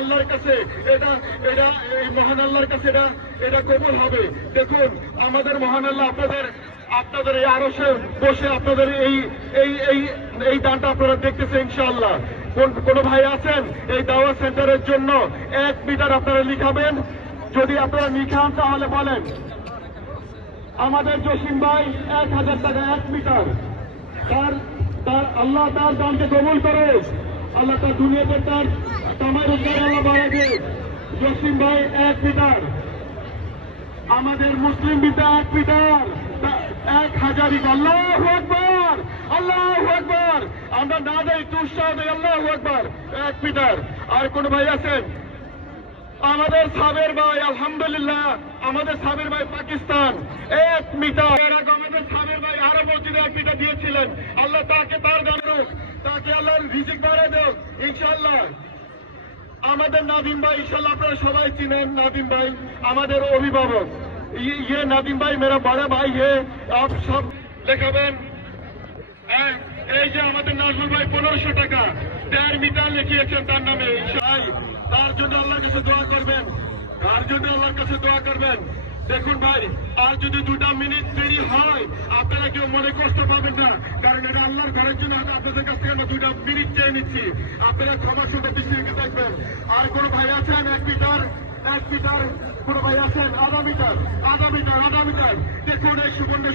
আল্লাহর কাছে এটা এটা এই মহান আল্লাহর কাছে এটা কবুল হবে। দেখুন আমাদের মহান আল্লাহ আপনাদের এই আরশে বসে আপনাদের এই দানটা আপনারা দেখতেছেন ইনশাআল্লাহ। কোন ভাই আছেন এই দাওয়া সেন্টারের জন্য 1 মিটার আপনারা লিখাবেন? যদি আপনারা লিখান তাহলে বলেন। আমাদের জসিম ভাই 1000 টাকা 1 মিটার। তার আল্লাহ তার দানকে কবুল করে, আল্লাহ তার দুনিয়াতে তার কামাই রোজগার আল্লাহ বাড়াবে। জসিম ভাই 1 মিটার। আমাদের মুসলিম বিদ্যা 1 মিটার 1000। আল্লাহু আকবার, আল্লাহু আকবার। আমরা না দেই তুষার দেই, আল্লাহু আকবার। 1 মিটার। আর কোন ভাই আছেন? আমাদের সাবের ভাই, আলহামদুলিল্লাহ আমাদের সাবের ভাই পাকিস্তান 1 মিটার। আমাদের সাবের ভাই আরব মসজিদে 1 মিটার দিয়েছিলেন। আল্লাহ তাকে তার জানুক, তাকে আল্লাহ রিজিক বাড়ায় দেন ইনশাআল্লাহ। আমাদের নাদিম ভাই, ইনশাআল্লাহ আপনারা সবাই চিনেন নাদিম ভাই, আমাদের অভিভাবক। ये नादिम भाई मेरा बड़ा भाई है, आप सब লেখাবেন। এই যে আমাদের নাজমুল ভাই 1500 টাকা 1.5 মিটার লিখিয়েছেন তার নামে। তার জন্য আল্লাহর কাছে দোয়া করবেন, তার জন্য আল্লাহর কাছে দোয়া করবেন। দেখুন ভাই, আর যদি 2টা মিনিট দেরি হয় আপনারা কেউ মনে কষ্ট পাবেন না, কারণ এটা আল্লাহর ঘরের জন্য আপনাদের কাছ থেকে আমরা 2টা মিনিট চেয়ে নিচ্ছি। আপনারা ক্ষমার সাথে দৃষ্টিতে দেখবেন। আর কোন ভাই আছেন 1 মিটার? 1 মিটার কোন ভাই আছেন? আধা মিটার। দেখুন এই সুবর্ণ